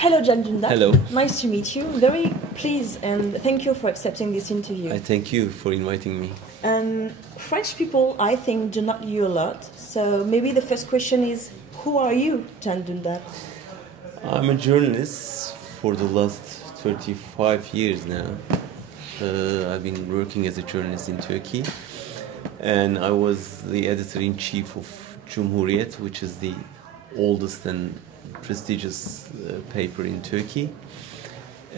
Hello, Can Dündar. Hello. Nice to meet you. Very pleased and thank you for accepting this interview. I thank you for inviting me. French people, I think, do not you a lot. So maybe the first question is, who are you, Can Dündar? I'm a journalist for the last 35 years now. I've been working as a journalist in Turkey. And I was the editor-in-chief of Cumhuriyet, which is the oldest and prestigious paper in Turkey.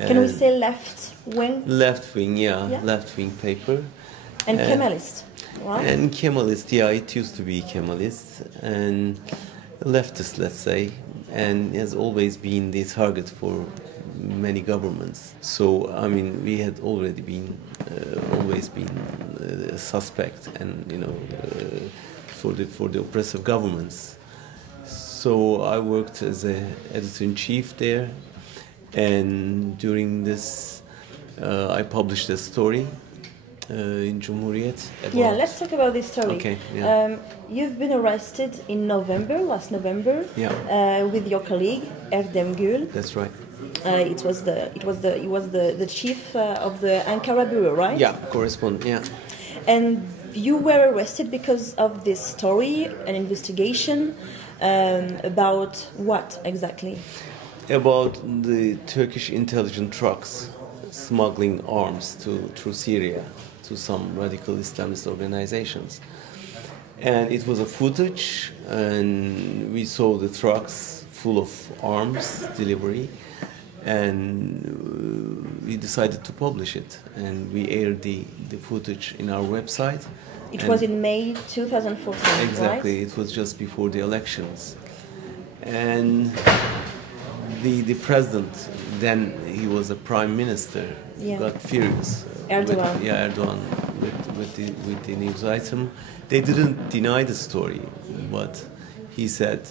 Can we say left wing? Left wing, yeah. Left wing paper. And Kemalist, right? And Kemalist, yeah, it used to be Kemalist and leftist, let's say, and has always been the target for many governments. So, I mean, we had already been, always been a suspect, and for the oppressive governments. So I worked as an editor-in-chief there, and during this, I published a story in Cumhuriyet. Yeah, let's talk about this story. Okay. Yeah. You've been arrested in last November, Yeah. with your colleague Erdem Gül. That's right. He was the chief of the Ankara bureau, right? Yeah, correspondent. Yeah. And you were arrested because of this story, an investigation about what exactly? About the Turkish intelligence trucks smuggling arms through Syria to some radical Islamist organizations. And it was a footage, and we saw the trucks full of arms delivery, and we decided to publish it, and we aired the footage in our website. It was in May 2014, exactly, right? It was just before the elections. And the president, then he was a prime minister, got furious. Erdogan. Erdogan with the news item. They didn't deny the story, but he said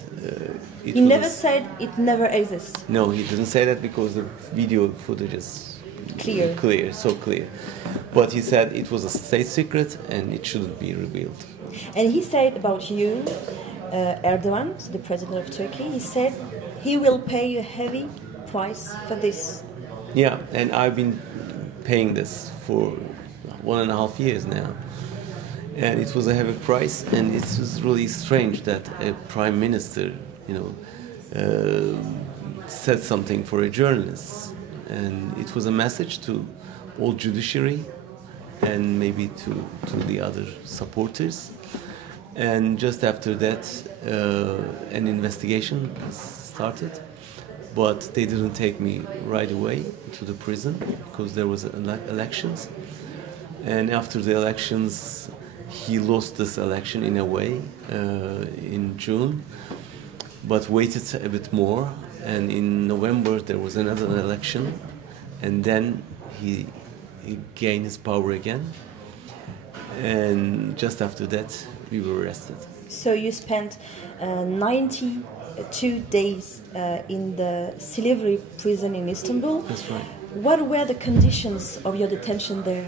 He never said it never exists. No, he didn't say that because the video footage is so clear. But he said it was a state secret and it shouldn't be revealed. And he said about you, Erdogan, so the president of Turkey, he said he will pay a heavy price for this. Yeah, and I've been paying this for 1.5 years now. And it was a heavy price, and it was really strange that a prime minister, said something for a journalist. And it was a message to all judiciary and maybe to the other supporters. And just after that, an investigation started. But they didn't take me right away to the prison because there was elections. And after the elections, he lost this election in a way in June, but waited a bit more. And in November, there was another election. And then he gained his power again. And just after that, we were arrested. So you spent 92 days in the Silivri prison in Istanbul. That's right. What were the conditions of your detention there?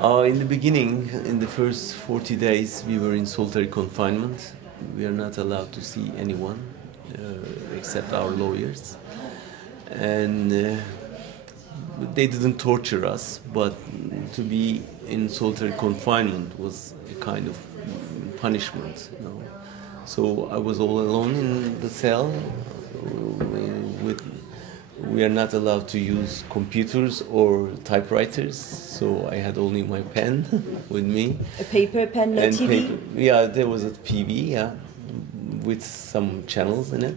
In the beginning, in the first 40 days, we were in solitary confinement. We are not allowed to see anyone except our lawyers. And they didn't torture us, but to be in solitary confinement was a kind of punishment. So I was all alone in the cell. We are not allowed to use computers or typewriters, so I had only my pen with me. A paper pen, no TV? Paper. Yeah, there was a TV, with some channels in it.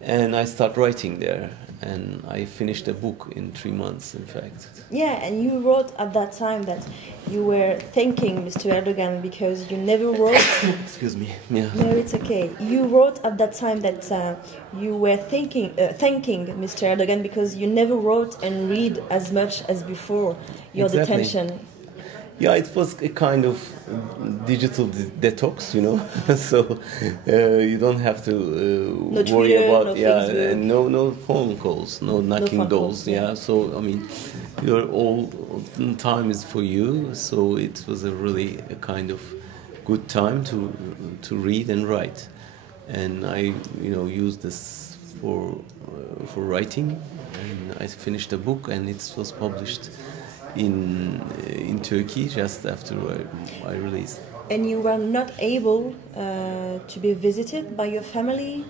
And I started writing there, and I finished a book in 3 months, in fact. Yeah, and you wrote at that time that you were thanking Mr. Erdogan because you never wrote... Excuse me. Yeah. No, it's okay. You wrote at that time that you were thanking Mr. Erdogan because you never wrote and read as much as before your detention. Yeah, it was a kind of digital detox, so you don't have to no worry Twitter, about no no phone calls, no knocking doors. Yeah, so I mean, your all time is for you. So it was a kind of good time to read and write, and I used this for writing, and I finished a book, and it was published in Turkey just after I released. And you were not able to be visited by your family?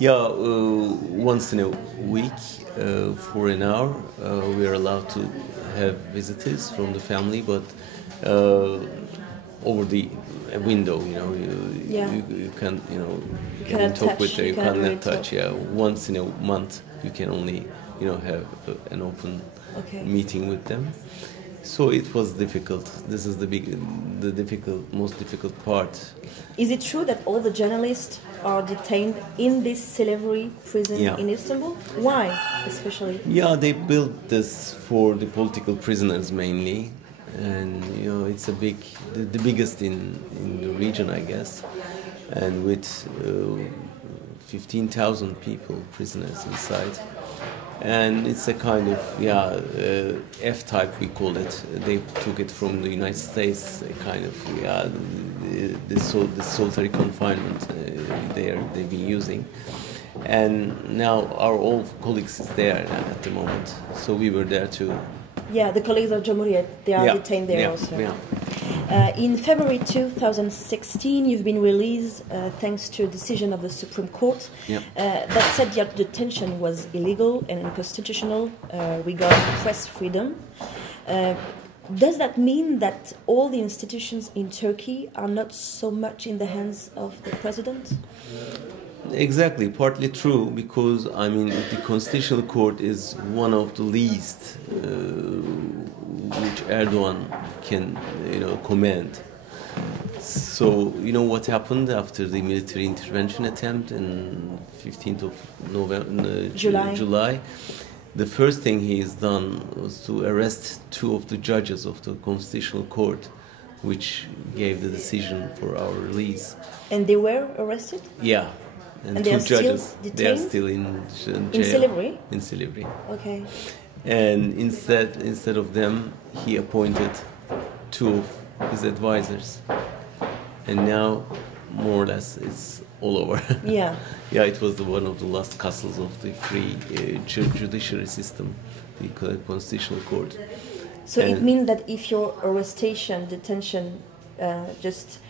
Yeah, once in a week for an hour we are allowed to have visitors from the family, but over the window, you can't, you can talk with them, you cannot really touch. Yeah, once in a month you can only, have an open meeting with them. So it was difficult. This is most difficult part. Is it true that all the journalists are detained in this Silivri prison in Istanbul? Why, especially? Yeah, they built this for the political prisoners mainly, and it's the biggest in the region, I guess, and with 15,000 people, prisoners inside. And it's a kind of F-type, we call it. They took it from the United States, a kind of the solitary confinement they've been using. And now our old colleagues is there at the moment, so we were there too. Yeah, the colleagues of Cumhuriyet, they are detained there also. Yeah. In February 2016, you've been released thanks to a decision of the Supreme Court that said your detention was illegal and unconstitutional regarding press freedom. Does that mean that all the institutions in Turkey are not so much in the hands of the president? Exactly, partly true, because the Constitutional Court is one of the least which Erdogan can command. So what happened after the military intervention attempt in 15th of July? The first thing he has done was to arrest two of the judges of the Constitutional Court, which gave the decision for our release. And they were arrested? Yeah. And they two are judges. Still detained? They are still in jail. In Silivri? In Silivri. Okay. And instead of them, he appointed two of his advisors. And now, more or less, it's all over. Yeah. Yeah, it was one of the last castles of the free judiciary system, the Constitutional Court. So it means that if your detention just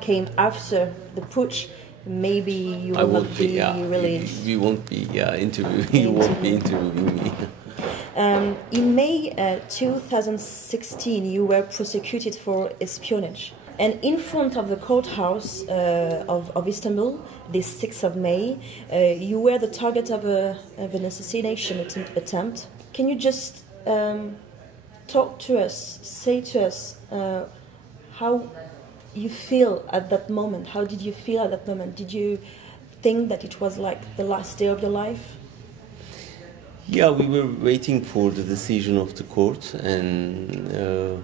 came after the putsch, maybe you will not be released. We won't be interviewing. You won't be interviewing me. In May 2016, you were prosecuted for espionage. And in front of the courthouse of Istanbul, this 6th of May, you were the target of an assassination attempt. Can you just talk to us, say to us how you feel at that moment? How did you feel at that moment? Did you think that it was like the last day of your life? Yeah, we were waiting for the decision of the court, and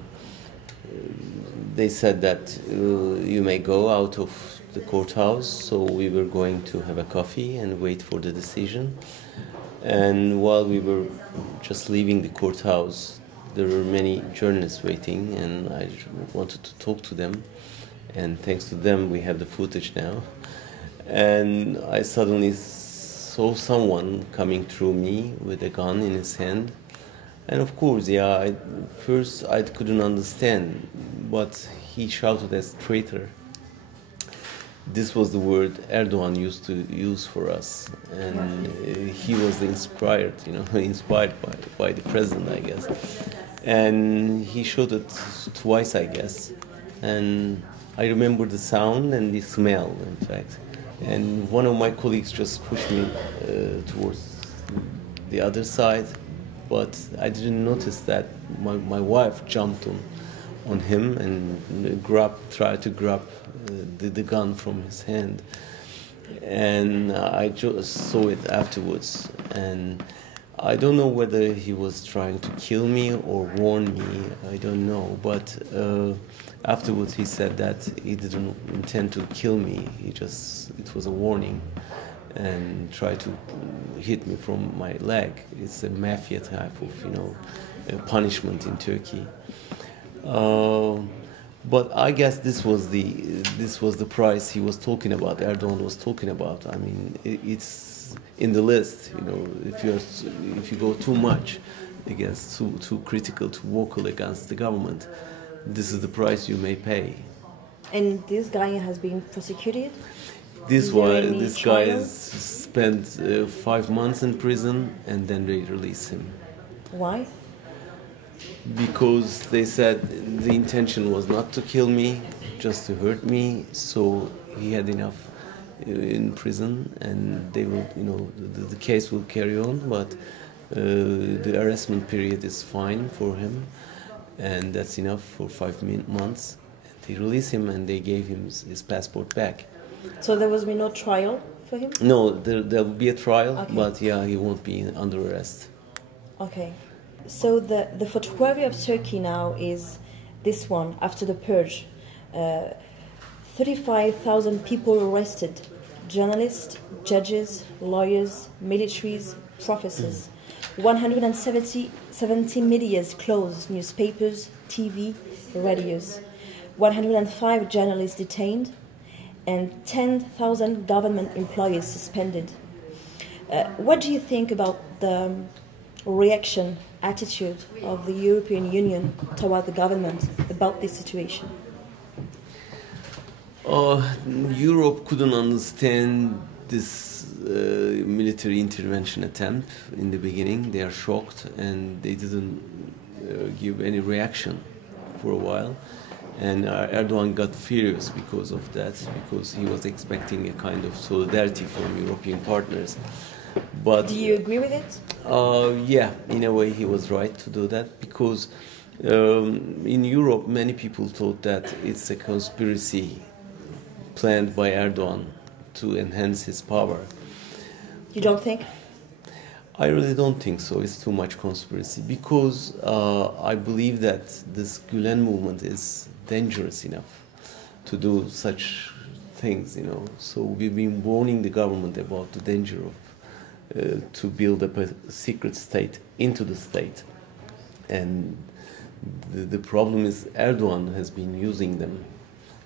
they said that you may go out of the courthouse. So we were going to have a coffee and wait for the decision. And while we were just leaving the courthouse, there were many journalists waiting, and I wanted to talk to them. And thanks to them, we have the footage now. And I suddenly saw someone coming through me with a gun in his hand. And of course, first I couldn't understand, but he shouted as traitor. This was the word Erdogan used to use for us. And he was inspired by the president, I guess. And he shot it twice, I guess. And I remember the sound and the smell, in fact. And one of my colleagues just pushed me towards the other side, but I didn't notice that my wife jumped on him and tried to grab the gun from his hand. And I just saw it afterwards. And I don't know whether he was trying to kill me or warn me, I don't know, but afterwards he said that he didn't intend to kill me, it was a warning, and tried to hit me from my leg. It's a mafia type of, punishment in Turkey. But I guess this was the price he was talking about, Erdogan was talking about. I mean, in the list. If you go too much against, too critical, too vocal against the government, this is the price you may pay. And this guy has been prosecuted? This guy has spent 5 months in prison, and then they release him. Why? Because they said the intention was not to kill me, just to hurt me. So he had enough in prison, and they will, the case will carry on. But the arrestment period is fine for him, and that's enough for 5 months. They release him, and they gave him his passport back. So there will be no trial for him? No, there will be a trial, okay. But yeah, he won't be under arrest. Okay. So the photography of Turkey now is this one, after the purge. 35,000 people arrested. Journalists, judges, lawyers, militaries, professors. 170 medias closed, newspapers, TV, radios. 105 journalists detained, and 10,000 government employees suspended. What do you think about the reaction, attitude of the European Union toward the government about this situation? Europe couldn't understand this military intervention attempt in the beginning. They are shocked, and they didn't give any reaction for a while. And Erdogan got furious because of that, because he was expecting a kind of solidarity from European partners. But do you agree with it? Yeah, in a way he was right to do that, because in Europe many people thought that it's a conspiracy planned by Erdogan to enhance his power. You don't think? I really don't think so. It's too much conspiracy, because I believe that this Gülen movement is dangerous enough to do such things, So we've been warning the government about the danger of to build up a secret state into the state. And the problem is Erdogan has been using them,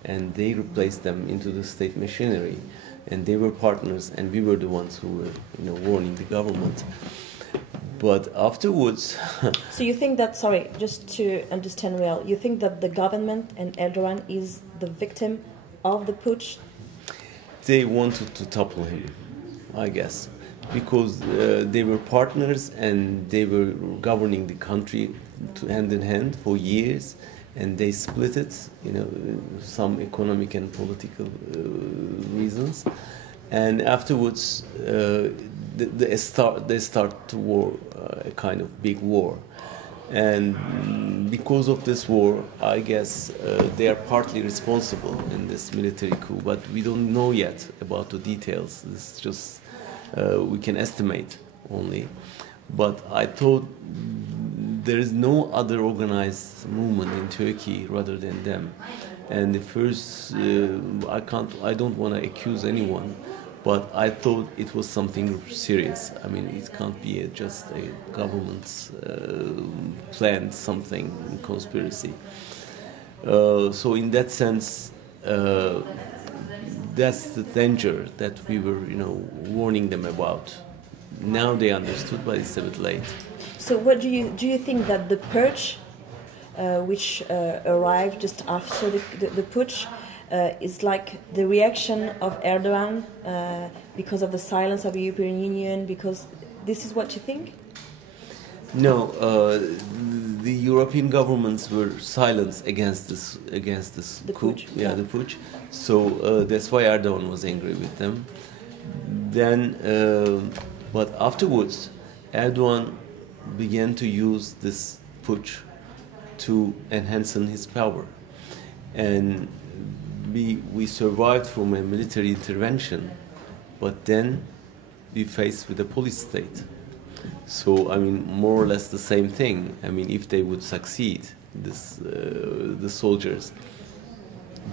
and they replaced them into the state machinery. And they were partners, and we were the ones who were, warning the government. But afterwards... So you think that, sorry, just to understand well, you think that the government and Erdogan is the victim of the putsch? They wanted to topple him, I guess, because they were partners, and they were governing the country hand in hand for years, and they split it, some economic and political reasons. And afterwards, they start to war, a kind of big war. And because of this war, I guess they are partly responsible in this military coup, but we don't know yet about the details. This is just, we can estimate only. But I thought there is no other organized movement in Turkey rather than them. And the first, I don't want to accuse anyone, but I thought it was something serious. I mean, it can't be just a government's planned something, conspiracy. So in that sense, that's the danger that we were, warning them about. Now they understood, but it's a bit late. So what do you think that the purge, which arrived just after the putsch, is like the reaction of Erdogan because of the silence of the European Union? Because this is what you think? No, the European governments were silent against this the coup. Putsch. Yeah, the putsch. So that's why Erdogan was angry with them. Then, but afterwards, Erdogan began to use this putsch to enhance his power, and we survived from a military intervention, but then we faced with a police state. So I mean, more or less the same thing. I mean, if they would succeed, the soldiers,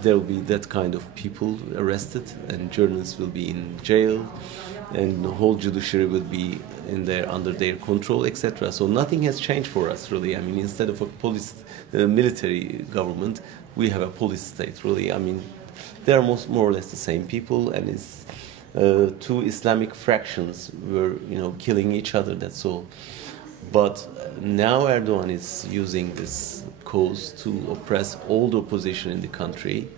there will be that kind of people arrested, and journalists will be in jail, and the whole judiciary will be under their control, etc. So nothing has changed for us, really. I mean, instead of a military government, we have a police state, really. I mean, they are more or less the same people, and two Islamic fractions were, killing each other. That's all. But now Erdogan is using this cause to oppress all the opposition in the country,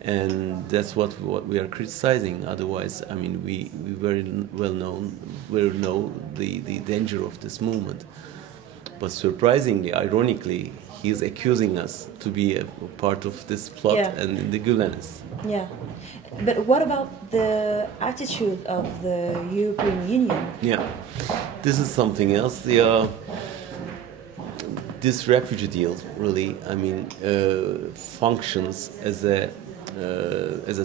and that's what we are criticizing. Otherwise, I mean, we very well know the danger of this movement. But surprisingly, ironically, he is accusing us to be a part of this plot and the Gülenists. Yeah. But what about the attitude of the European Union? Yeah, this is something else. This refugee deal really, I mean, functions as a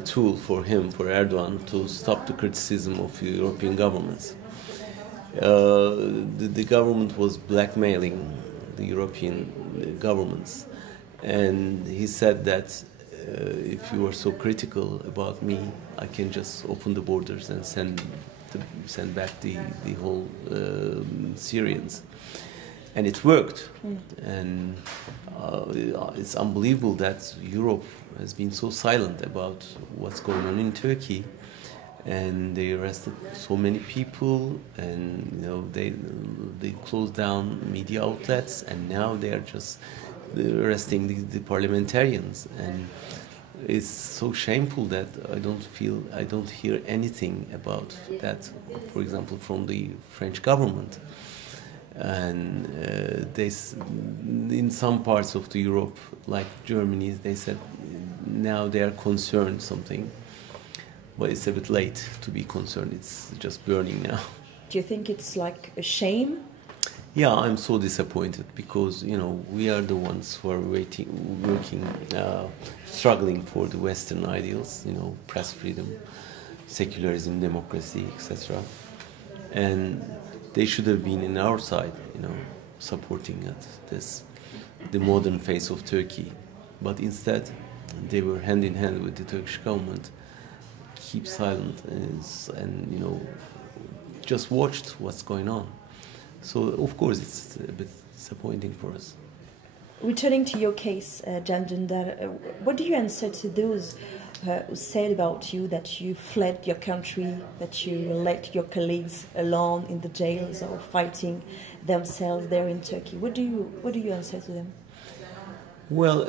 tool for Erdogan, to stop the criticism of European governments. The government was blackmailing the European governments, and he said that if you are so critical about me, I can just open the borders and send back the whole Syrians. And it worked. And it's unbelievable that Europe has been so silent about what's going on in Turkey. And they arrested so many people, and they closed down media outlets, and now they are just arresting the parliamentarians. And it's so shameful that I don't hear anything about that, for example, from the French government. And in some parts of Europe, like Germany, they said now they are concerned something. But it's a bit late to be concerned. It's just burning now. Do you think it's like a shame? Yeah, I'm so disappointed because, we are the ones who are working, struggling for the Western ideals, press freedom, secularism, democracy, etc. And they should have been in our side, supporting the modern face of Turkey. But instead, they were hand in hand with the Turkish government, keep silent and just watched what's going on. So of course it's a bit disappointing for us. Returning to your case, Can Dündar, what do you answer to those who said about you that you fled your country, that you let your colleagues alone in the jails or fighting themselves there in Turkey? What do you answer to them? Well,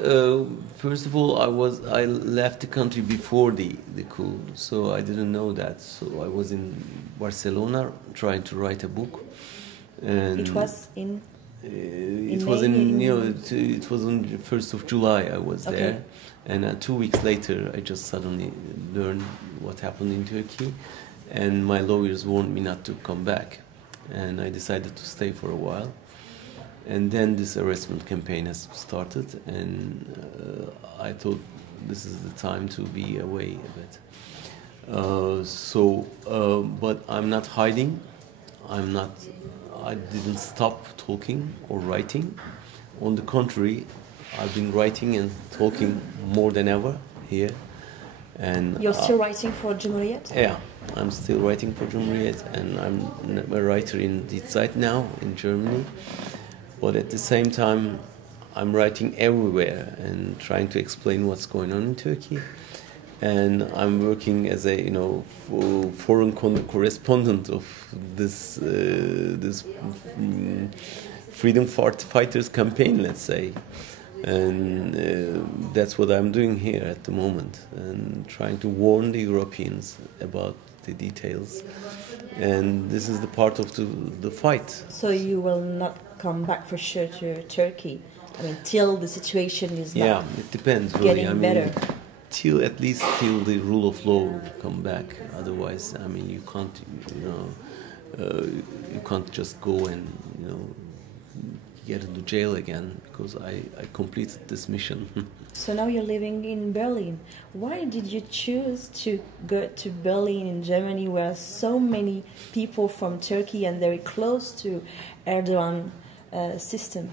first of all, I left the country before the coup, so I didn't know that. So I was in Barcelona trying to write a book, and it was in. It was on the 1st of July. I was there, and 2 weeks later, I just suddenly learned what happened in Turkey, and my lawyers warned me not to come back, and I decided to stay for a while. And then this arrestment campaign has started, and I thought this is the time to be away a bit. But I'm not hiding. I didn't stop talking or writing. On the contrary, I've been writing and talking more than ever here. And you're still writing for Cumhuriyet? Yeah, I'm still writing for Cumhuriyet, and I'm a writer in Die Zeit now in Germany. But at the same time, I'm writing everywhere and trying to explain what's going on in Turkey. And I'm working as a foreign correspondent of this freedom fighters campaign, let's say. And that's what I'm doing here at the moment, and trying to warn the Europeans about the details. And this is the part of the fight. So you will not come back for sure to Turkey? I mean, till the situation is not it depends, really. Getting better. At least till the rule of law come back. Otherwise, I mean, you can't just go and get into jail again, because I completed this mission. So now you're living in Berlin. Why did you choose to go to Berlin in Germany, where so many people from Turkey and very close to Erdogan system?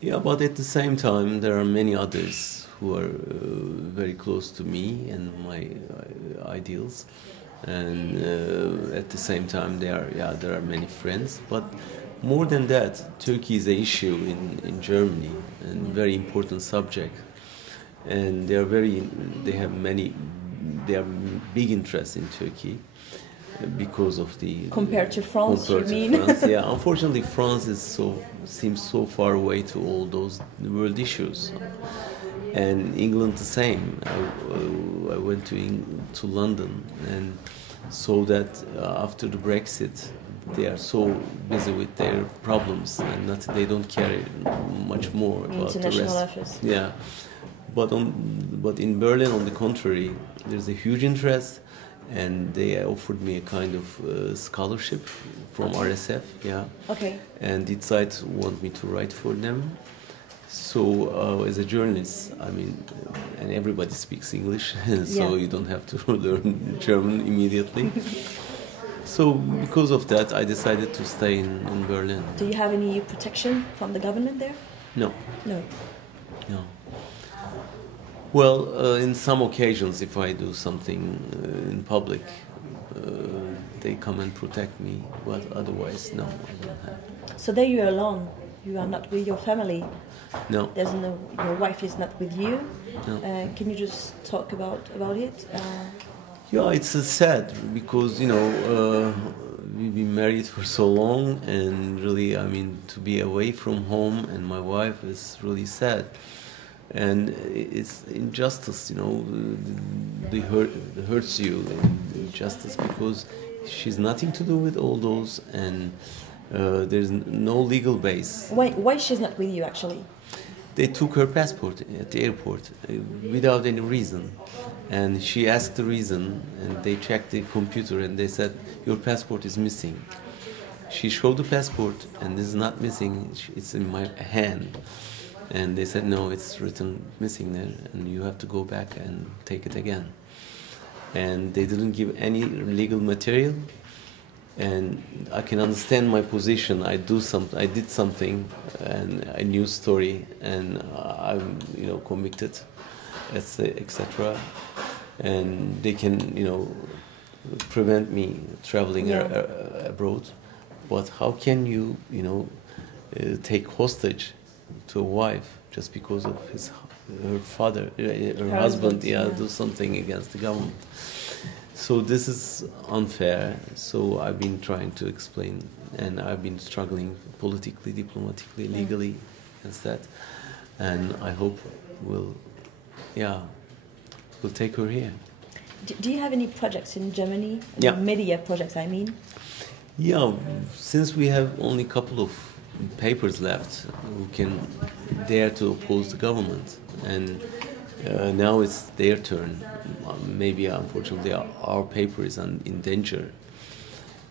Yeah, but at the same time, there are many others who are very close to me and my ideals. And at the same time, there are many friends. But more than that, Turkey is an issue in Germany, and very important subject. And they have big interest in Turkey. because of the compared to France, compared you to mean? France, yeah. Unfortunately, France seems so far away to all those world issues, and England the same. I went to London and saw that after the Brexit, they are so busy with their problems and they don't care much more about the international rest. affairs. Yeah, but in Berlin, on the contrary, there's a huge interest, and they offered me a kind of scholarship from RSF. Yeah. Okay. And decided to want me to write for them. So as a journalist, I mean, and everybody speaks English, so you don't have to learn German immediately. So because of that, I decided to stay in Berlin. Do you have any protection from the government there? No. No. No. Well, in some occasions, if I do something in public, they come and protect me, but otherwise, no, I don't have. So there you are alone. You are not with your family. No. There's no. Your wife is not with you. No. Can you just talk about it? Yeah, it's sad because we've been married for so long, and really, I mean, to be away from home and my wife is really sad, and it's injustice. It hurts you, injustice, because she's nothing to do with all those, and there's no legal base. Why she's not with you actually? They took her passport at the airport without any reason. And she asked the reason, and they checked the computer, and they said, your passport is missing. She showed the passport, and this is not missing, it's in my hand. And they said, no, it's written missing there, and you have to go back and take it again. And they didn't give any legal material. And I can understand my position. I did something, and a news story, and I'm, convicted, etc. And they can, prevent me traveling abroad. But how can you, take hostage to a wife just because of her father, her husband, do something against the government? So this is unfair. So I've been trying to explain, and I've been struggling politically, diplomatically, legally against that. And I hope we'll take her here. Do you have any projects in Germany? Yeah. Media projects, I mean? Yeah, since we have only a couple of papers left, who can dare to oppose the government. And now it's their turn. Maybe, unfortunately, our paper is in danger.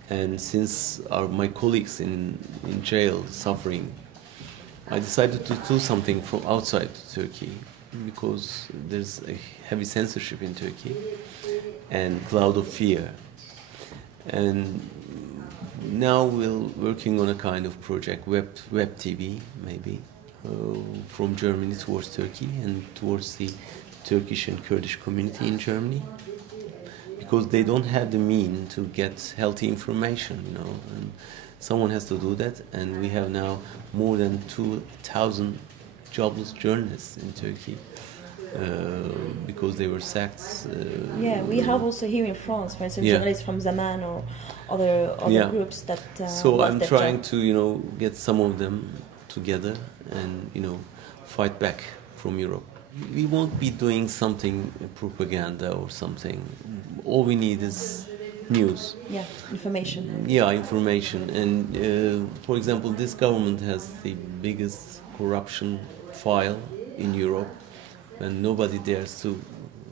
And since my colleagues in jail suffering, I decided to do something from outside Turkey, because there's a heavy censorship in Turkey and cloud of fear. And now we're working on a kind of project, web TV, maybe, from Germany towards Turkey and towards the Turkish and Kurdish community in Germany, because they don't have the means to get healthy information, and someone has to do that. And we have now more than 2,000 jobless journalists in Turkey because they were sacked. We have also here in France, for instance, journalists from Zaman or other groups that. So I'm trying to get some of them together and fight back from Europe. We won't be doing something propaganda or something. All we need is news. Yeah, information. Yeah, information. And for example, this government has the biggest corruption file in Europe, and nobody dares to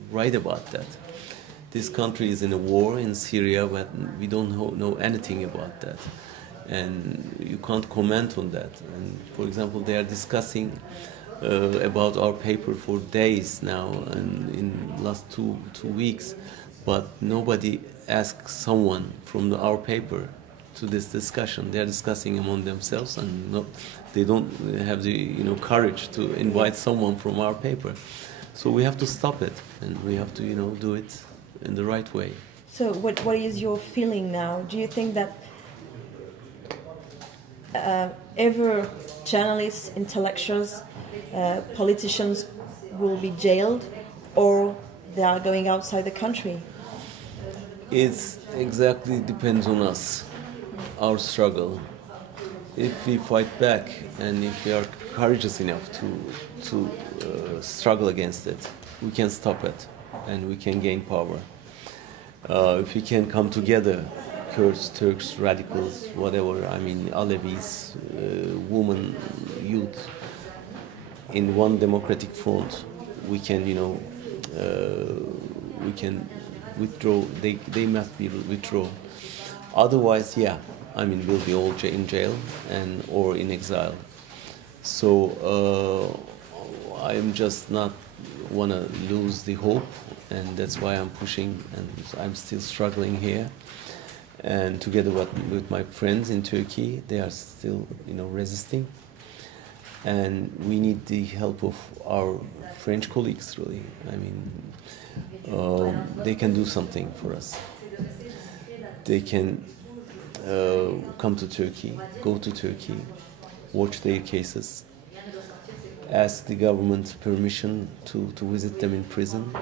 write about that. This country is in a war in Syria, but we don't know anything about that. And you can't comment on that. And for example, they are discussing about our paper for days now, and in the last two weeks, but nobody asks someone from our paper to this discussion. They are discussing among themselves, and they don't have the courage to invite someone from our paper. So we have to stop it, and we have to do it in the right way. So what is your feeling now? Do you think that ever journalists, intellectuals, politicians will be jailed, or they are going outside the country? It's exactly depends on us, our struggle. If we fight back and if we are courageous enough to struggle against it, we can stop it and we can gain power. If we can come together, Kurds, Turks, radicals, whatever, I mean, Alevis, women, youth, in one democratic front, we can, we can withdraw. They must be withdrawn. Otherwise, yeah, I mean, we'll be all in jail and or in exile. So I'm just not wanna lose the hope, and that's why I'm pushing, and I'm still struggling here. And together with my friends in Turkey, they are still, resisting. And we need the help of our French colleagues, really. I mean, they can do something for us. They can come to Turkey, go to Turkey, watch their cases, ask the government permission to visit them in prison,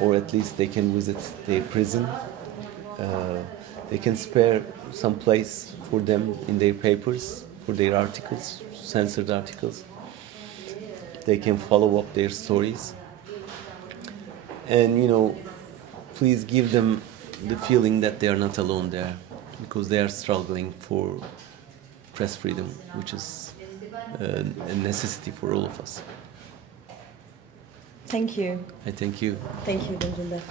or at least they can visit their prison. They can spare some place for them in their papers, for their articles, censored articles. They can follow up their stories. And, please give them the feeling that they are not alone there, because they are struggling for press freedom, which is a necessity for all of us. Thank you. I thank you. Thank you, Can Dündar.